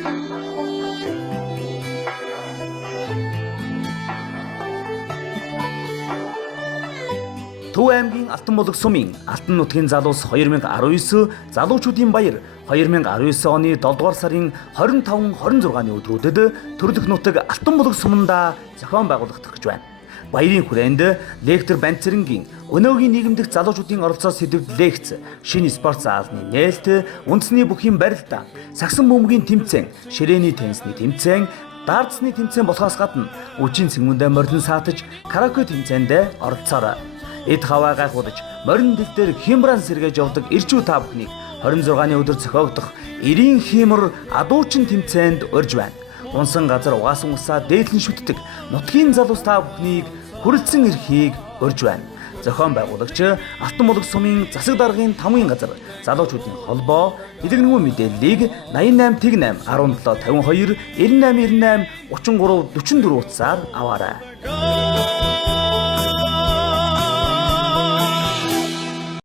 Төв аймгийн Алтан булаг сумын Алтан нутгийн залуус 2019 залуучуудын баяр 2019 оны 7 дугаар сарын 25-26-ны өдрүүдэд Төрлөх нутаг Алтан булаг суманда зохион байгуулагдах гэж байна. Баярын хүрээнд лектор Банцэрэнгийн өнөөгийн нийгэмдэх залуучуудын оролцоо сэдвд лекц, шинэ спорт заалны нээлт, үндэсний бүхийн барилдаа, сагсан бөмбөгийн тэмцээн, ширээний теннисний тэмцээн, дартсны тэмцээн болохоос гадна үжийн цэнгүүндээ морин саатаж караоке тэмцээнд оролцоорой. Эд хаваа гайхуулж морин дэг дээр хямран сэргээж явдаг ирчүү та бүхнийг 26-ны өдөр зохиогдох 90 хямр адуучин тэмцээнд урьж байна. Унсан газар угаасан усаа дээдлэн шүтдэг нутгийн залуус та бүхнийг хүрэлцэн эрхийг урьж байна. Зохион байгуулагч Алтан булаг сумын засаг даргын 5-ын газар залуучуудын холбоо дэлгэрэнгүй мэдээллийг 88 18 17 52 98 98 33 44 утсаар аваарай.